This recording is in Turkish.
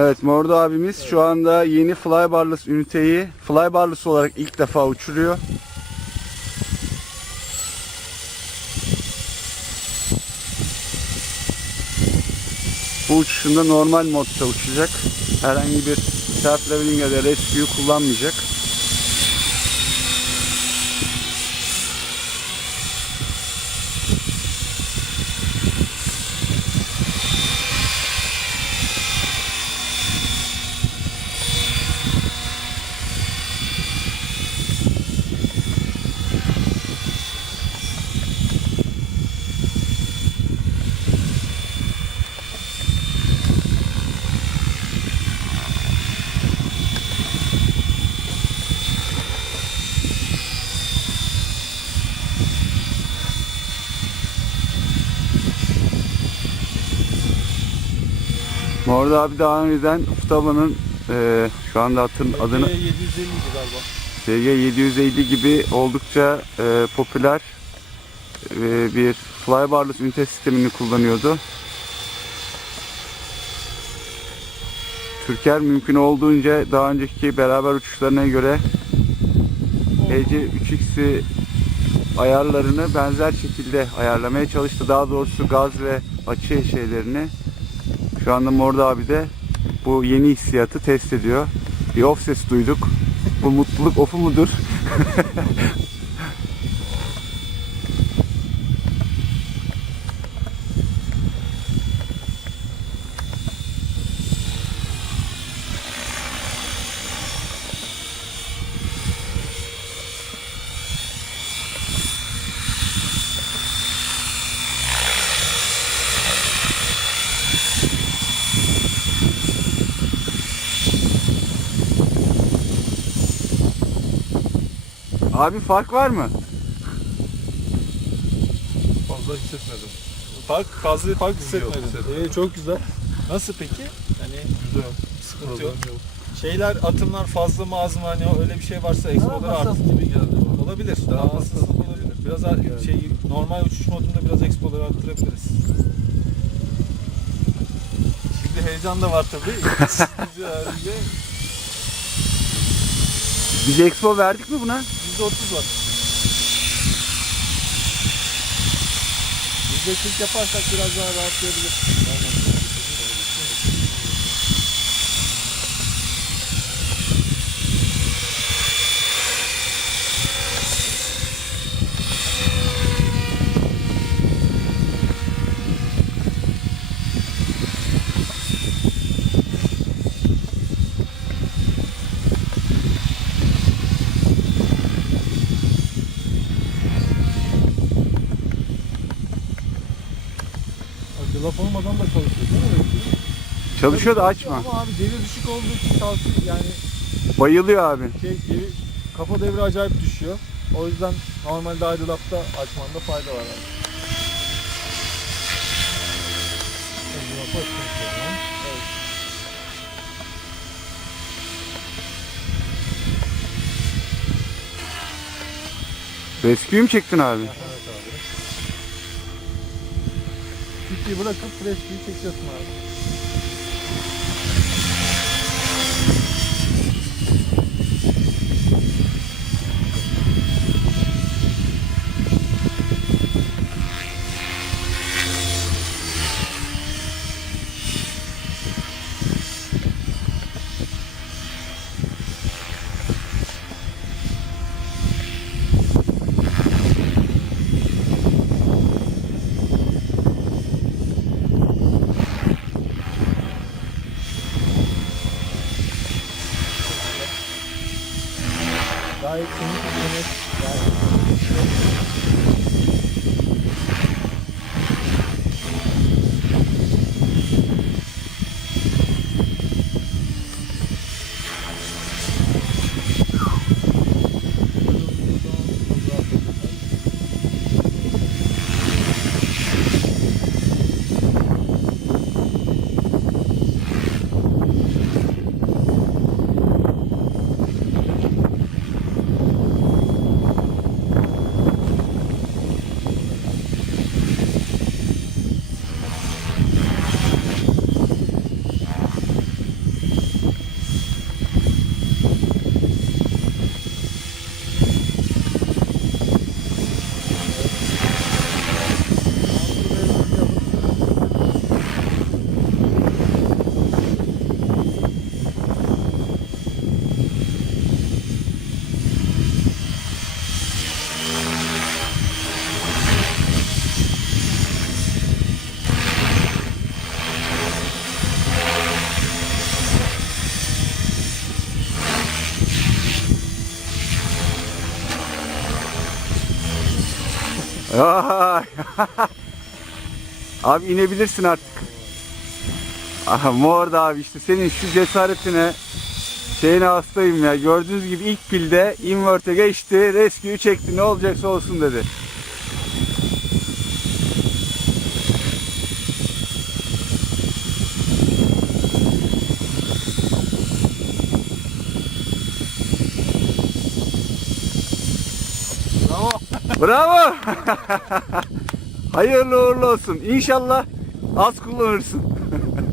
Evet Mordo abimiz şu anda yeni Flybarless üniteyi Flybarless olarak ilk defa uçuruyor. Bu uçuşunda normal modda uçacak. Herhangi bir self leveling ya da rescue kullanmayacak. Mordo abi daha önceden Futbola'nın e, şu anda atın adını Ee, 750 idi galiba. SG 750 gibi oldukça e, popüler e, bir flybarless ünite sistemini kullanıyordu. Türker mümkün olduğunca daha önceki beraber uçuşlarına göre EC3X'i ayarlarını benzer şekilde ayarlamaya çalıştı. Daha doğrusu gaz ve açı şeylerini. Şu anda Morda abi de bu yeni hissiyatı test ediyor. Bir off ses duyduk. Bu mutluluk ofu mudur? Abi fark var mı? Fazla hissetmedim. Fark fazla fark hissetmedim. İyi çok güzel. Nasıl peki? Hani Güzel. sıkıntı yok. Yok. Şeyler atımlar fazla mı az mı hani öyle bir şey varsa expo'ları hassas art. gibi geldi bana. Olabilir. Daha Daha hassas hassas gibi olabilir. Biraz Yani. şey normal uçuş modunda biraz expo'ları arttırabiliriz. Şimdi heyecan da var tabii. Güzel. Biz expo verdik mi buna? %30 var. %40 yaparsak biraz daha rahatlayabilir. Laf olmadan da çalışıyor değil mi? Çalışıyor da açma. Ama abi devir düşük olduğu için tavsiye yani Bayılıyor abi. şey devir, kafa devri acayip düşüyor. O yüzden normalde idle'up'ta açmanda fayda var abi. Idleup'ı açtım şu an. Evet. Rescue mi çektin abi? Tüpü bırakıp rescue'yu çekiyorsun abi. Gayet temiz bir yemek. Gayet Vay. abi inebilirsin artık. Aha, mor da abi işte senin şu cesaretine şeyine hastayım ya. Gördüğünüz gibi ilk pilde invert'e geçti. Rescue'yu çekti. Ne olacaksa olsun dedi. Bravo. Hayırlı uğurlu olsun. İnşallah az kullanırsın.